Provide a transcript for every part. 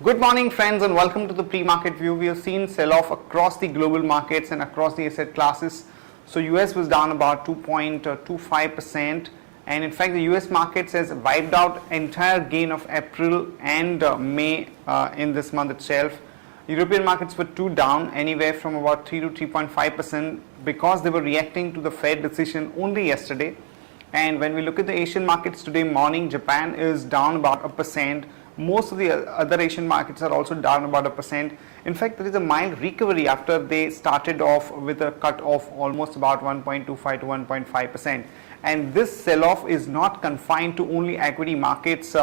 Good morning friends and welcome to the pre-market view. We have seen sell-off across the global markets and across the asset classes. So US was down about 2.25% and in fact the US markets has wiped out entire gain of April and May in this month itself. European markets were too down, anywhere from about 3 to 3.5% because they were reacting to the Fed decision only yesterday. And when we look at the Asian markets today morning, Japan is down about 1%. Most of the other Asian markets are also down about 1%. In fact, there is a mild recovery after they started off with a cut of almost about 1.25 to 1.5%. And this sell-off is not confined to only equity markets,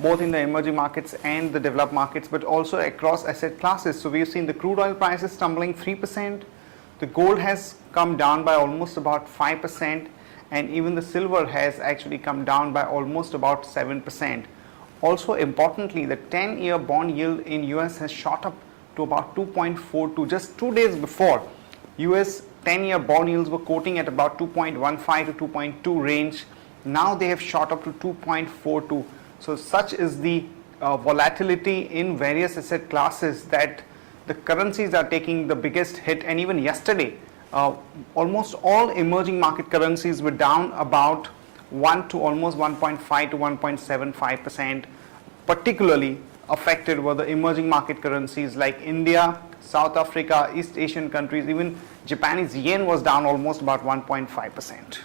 both in the emerging markets and the developed markets, but also across asset classes. So we have seen the crude oil prices tumbling 3%. The gold has come down by almost about 5%. And even the silver has actually come down by almost about 7%. Also importantly, the 10-year bond yield in US has shot up to about 2.42. Just 2 days before, US 10-year bond yields were quoting at about 2.15 to 2.2 range. Now they have shot up to 2.42. So such is the volatility in various asset classes that the currencies are taking the biggest hit. And even yesterday, almost all emerging market currencies were down about 1 to almost 1.5 to 1.75%. Particularly affected were the emerging market currencies like India, South Africa, East Asian countries. Even Japanese yen was down almost about 1.5%.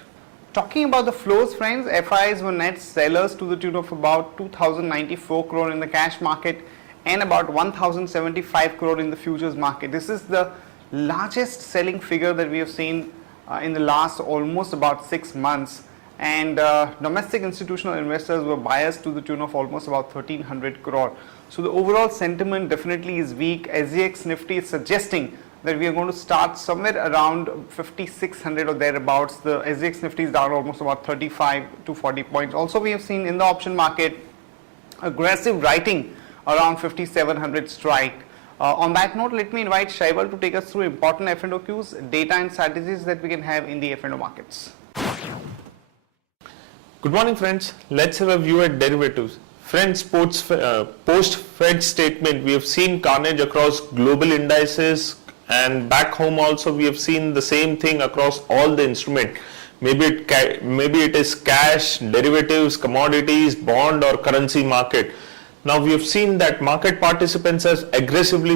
Talking about the flows, friends, FIs were net sellers to the tune of about 2,094 crore in the cash market and about 1,075 crore in the futures market. This is the largest selling figure that we have seen in the last almost about 6 months. And domestic institutional investors were buyers to the tune of almost about 1,300 crore. So the overall sentiment definitely is weak. SGX Nifty is suggesting that we are going to start somewhere around 5,600 or thereabouts. The SGX Nifty is down almost about 35 to 40 points. Also, we have seen in the option market aggressive writing around 5,700 strike. On that note, let me invite Shaival to take us through important F&O cues, data and strategies that we can have in the F&O markets. Good morning friends, let's have a view at derivatives. Friends, post-Fed statement, we have seen carnage across global indices and back home also we have seen the same thing across all the instruments. Maybe it is cash, derivatives, commodities, bond or currency market. Now we have seen that market participants have aggressively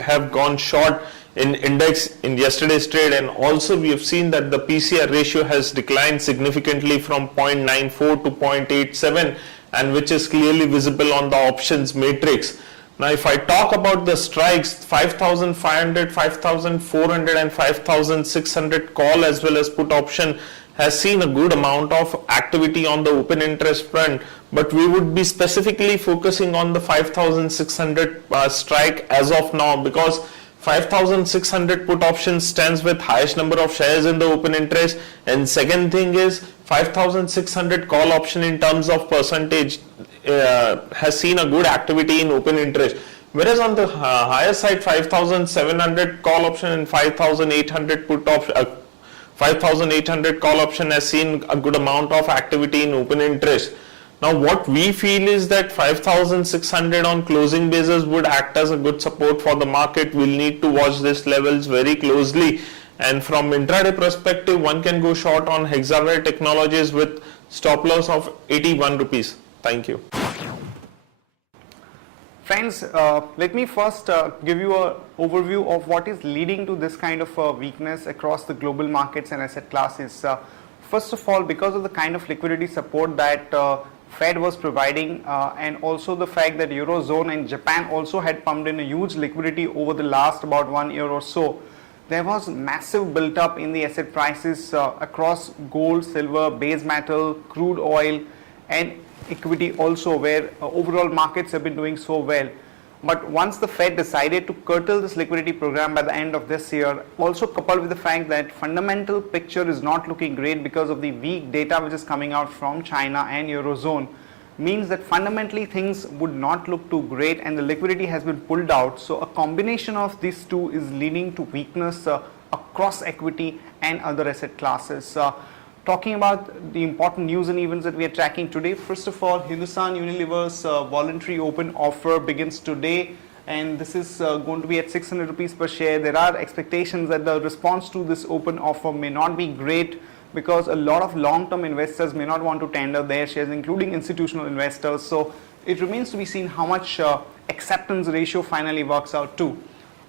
have gone short in index in yesterday's trade, and also we have seen that the PCR ratio has declined significantly from 0.94 to 0.87, and which is clearly visible on the options matrix. Now if I talk about the strikes, 5,500, 5,400 and 5,600 call as well as put option has seen a good amount of activity on the open interest front, but we would be specifically focusing on the 5,600 strike as of now, because 5,600 put option stands with highest number of shares in the open interest, and second thing is 5,600 call option in terms of percentage has seen a good activity in open interest, whereas on the higher side 5,700 call option and 5,800 put option 5,800 call option has seen a good amount of activity in open interest. Now what we feel is that 5,600 on closing basis would act as a good support for the market. We'll need to watch these levels very closely, and from intraday perspective one can go short on Hexaware Technologies with stop loss of 81 rupees. Thank you. Friends, let me first give you an overview of what is leading to this kind of weakness across the global markets and asset classes. First of all, because of the kind of liquidity support that Fed was providing, and also the fact that Eurozone and Japan also had pumped in a huge liquidity over the last about 1 year or so, there was massive built up in the asset prices across gold, silver, base metal, crude oil and equity also, where overall markets have been doing so well. But once the Fed decided to curtail this liquidity program by the end of this year, also coupled with the fact that fundamental picture is not looking great because of the weak data which is coming out from China and Eurozone, means that fundamentally things would not look too great and the liquidity has been pulled out. So a combination of these two is leading to weakness across equity and other asset classes. Talking about the important news and events that we are tracking today, first of all, Hindustan Unilever's voluntary open offer begins today, and this is going to be at 600 rupees per share. There are expectations that the response to this open offer may not be great because a lot of long-term investors may not want to tender their shares, including institutional investors. So it remains to be seen how much acceptance ratio finally works out to.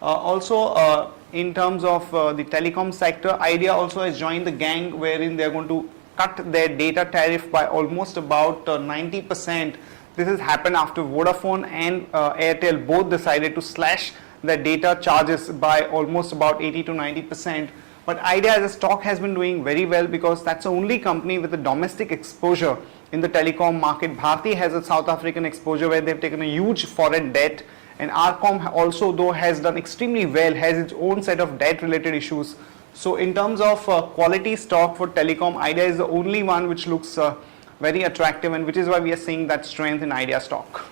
Also, in terms of the telecom sector, Idea also has joined the gang wherein they are going to cut their data tariff by almost about 90%. This has happened after Vodafone and Airtel both decided to slash their data charges by almost about 80 to 90%. But Idea as a stock has been doing very well because that's the only company with a domestic exposure in the telecom market. Bharti has a South African exposure where they've taken a huge foreign debt. And Arcom also, though, has done extremely well, has its own set of debt-related issues. So in terms of quality stock for telecom, Idea is the only one which looks very attractive, and which is why we are seeing that strength in Idea stock.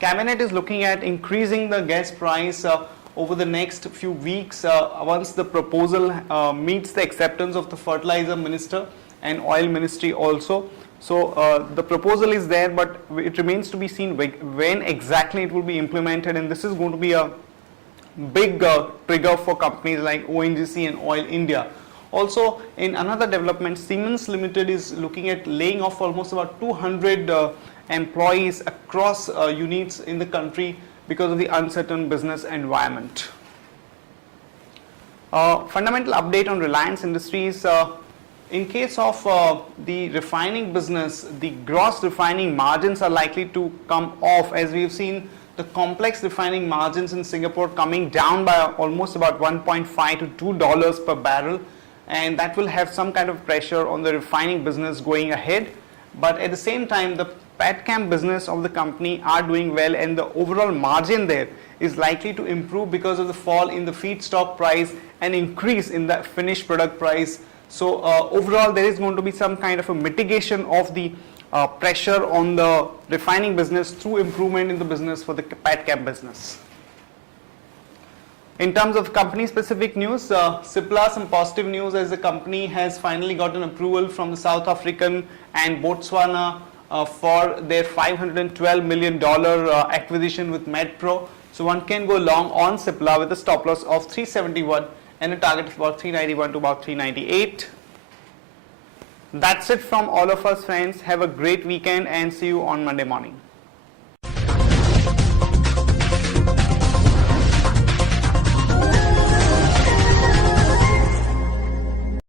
Cabinet is looking at increasing the gas price over the next few weeks once the proposal meets the acceptance of the fertilizer minister and oil ministry also. So the proposal is there, but it remains to be seen when exactly it will be implemented, and this is going to be a big trigger for companies like ONGC and Oil India. Also, in another development, Siemens Limited is looking at laying off almost about 200 employees across units in the country because of the uncertain business environment. Fundamental update on Reliance Industries. In case of the refining business, the gross refining margins are likely to come off, as we have seen the complex refining margins in Singapore coming down by almost about $1.5 to $2 per barrel, and that will have some kind of pressure on the refining business going ahead. But at the same time, the petchem business of the company are doing well, and the overall margin there is likely to improve because of the fall in the feedstock price and increase in the finished product price. So overall, there is going to be some kind of a mitigation of the pressure on the refining business through improvement in the business for the petchem business. In terms of company specific news, Cipla, some positive news as the company has finally gotten approval from the South African and Botswana for their $512 million acquisition with MedPro. So one can go long on Cipla with a stop loss of 371 and a target of about 391 to about 398. That's it from all of us, friends. Have a great weekend and see you on Monday morning.